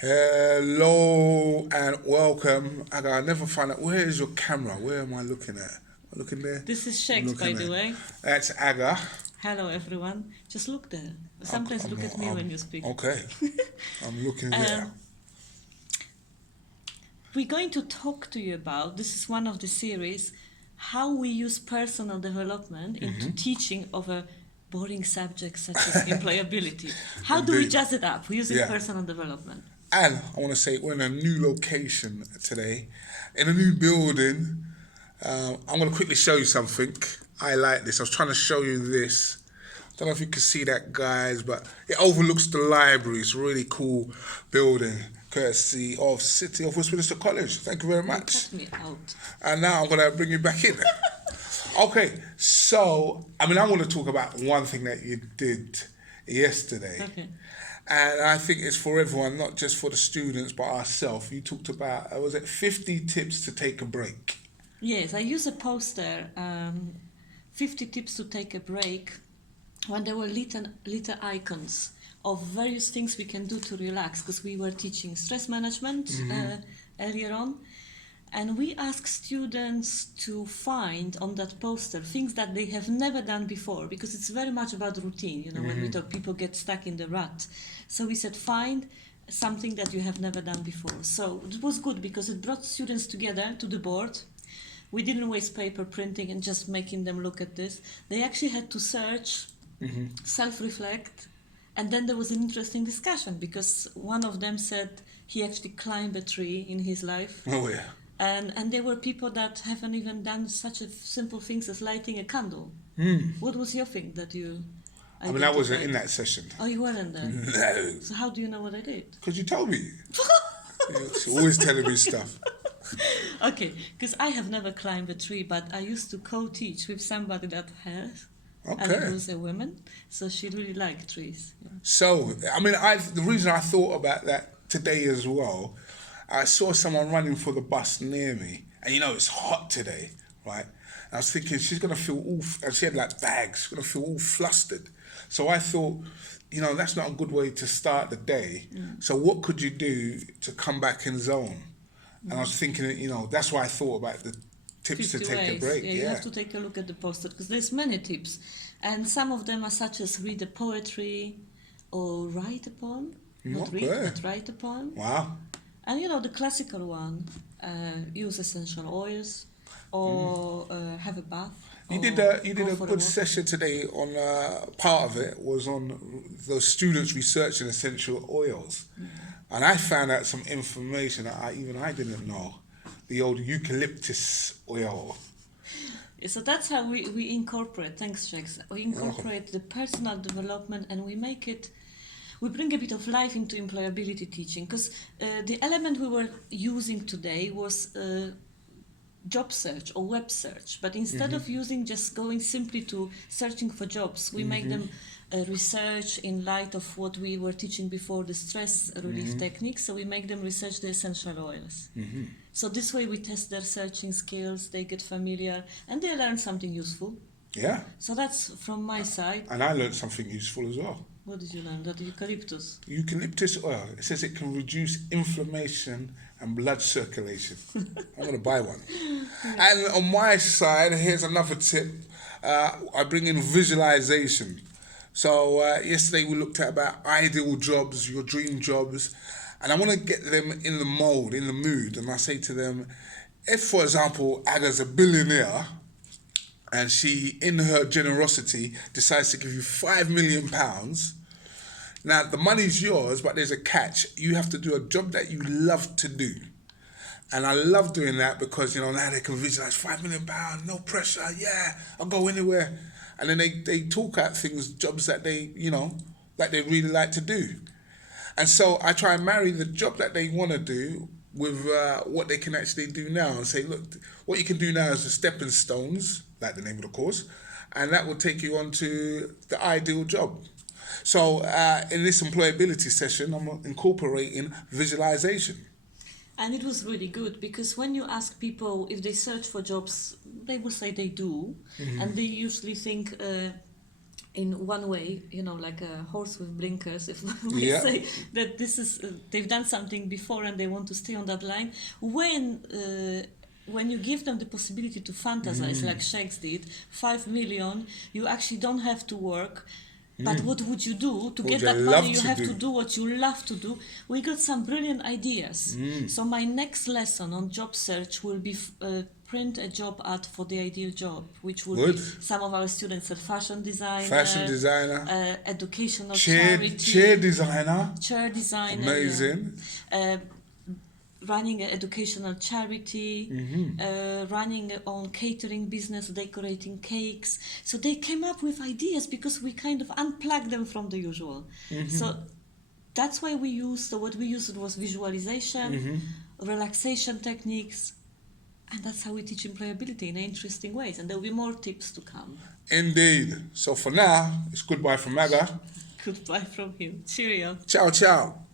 Hello and welcome. I never find out, where is your camera? Where am I looking at? Am I looking there? This is Segs, by the way. That's Aga. Hello, everyone. Just look there. Sometimes look at me when you speak. Okay. I'm looking there. We're going to talk to you about, this is one of the series, how we use personal development into teaching of a boring subject such as employability. How do we jazz it up? We use personal development. And I want to say we're in a new location today, in a new building. I'm going to quickly show you something. I like this. I was trying to show you this. I don't know if you can see that, guys, but it overlooks the library. It's a really cool building, courtesy of City of Westminster College. Thank you very much. Cut me out. And now I'm going to bring you back in. Okay, so, I want to talk about one thing that you did yesterday. Okay. And I think it's for everyone, not just for the students, but ourselves. You talked about, was it 50 tips to take a break? Yes, I use a poster, 50 tips to take a break, when there were little icons of various things we can do to relax, because we were teaching stress management earlier on. And we ask students to find on that poster things that they have never done before, because it's very much about routine. You know, when we talk, people get stuck in the rut. So we said, find something that you have never done before. So it was good because it brought students together to the board. We didn't waste paper printing and just making them look at this. They actually had to search, self-reflect, and then there was an interesting discussion, because one of them said he actually climbed a tree in his life. Oh, yeah. And there were people that haven't even done such a simple things as lighting a candle. What was your thing that you... I wasn't in that session. Oh, you weren't there? No. So how do you know what I did? Because you told me. You're always telling me stuff. Okay, because I have never climbed a tree, but I used to co-teach with somebody that has. Okay. And it was a woman, so she really liked trees. Yeah. So, the reason I thought about that today as well, I saw someone running for the bus near me, and it's hot today, right? And I was thinking she's going to feel and she had like bags, she's going to feel all flustered. So I thought, that's not a good way to start the day. So what could you do to come back in zone? And I was thinking, that's why I thought about the tips to take a break. Yeah, you have to take a look at the poster, because there's many tips. And some of them are such as read a poetry or write a poem. Not read, but write a poem. Wow. And the classical one, use essential oils or have a bath. You did a good session today on, part of it was on the students researching essential oils. And I found out some information that I didn't know. The old eucalyptus oil. So that's how we incorporate, thanks Segs, we incorporate the personal development, and we bring a bit of life into employability teaching, because the element we were using today was job search or web search, but instead of just going simply to searching for jobs, we make them research in light of what we were teaching before, the stress relief techniques. So we make them research the essential oils. So this way we test their searching skills, they get familiar, and they learn something useful. Yeah. So that's from my side. And I learned something useful as well. What did you learn? That eucalyptus? Eucalyptus oil. It says it can reduce inflammation and blood circulation. I'm going to buy one. And on my side, here's another tip. I bring in visualization. So yesterday we looked at about ideal jobs, your dream jobs, and I want to get them in the mold, in the mood. And I say to them, if, for example, Aga's a billionaire, and she, in her generosity, decides to give you £5 million. Now, the money's yours, but there's a catch. You have to do a job that you love to do. And I love doing that because, now they can visualize £5 million, no pressure, I'll go anywhere. And then they talk out things, jobs that they, that they really like to do. And so I try and marry the job that they want to do with what they can actually do now, and say, look, what you can do now is the stepping stones, like the name of the course, and that will take you on to the ideal job. So in this employability session, I'm incorporating visualization. And it was really good, because when you ask people if they search for jobs, they will say they do. And they usually think in one way, you know, like a horse with blinkers, if we Yeah. say that this is they've done something before and they want to stay on that line. When you give them the possibility to fantasize, like Segs did, 5 million, you actually don't have to work. But what would you do to What get would you that love money? You to have do? to do what you love to do. We got some brilliant ideas. So my next lesson on job search will be print a job ad for the ideal job, which will Good. be some of our students are fashion designer, Fashion designer, educational chair charity, designer, chair designer, amazing. Running an educational charity, running their own catering business, decorating cakes. So they came up with ideas because we kind of unplugged them from the usual. So that's why what we used was visualization, relaxation techniques, and that's how we teach employability in interesting ways. And there'll be more tips to come. Indeed. So for now, it's goodbye from Aga. Goodbye from him. Cheerio. Ciao, ciao.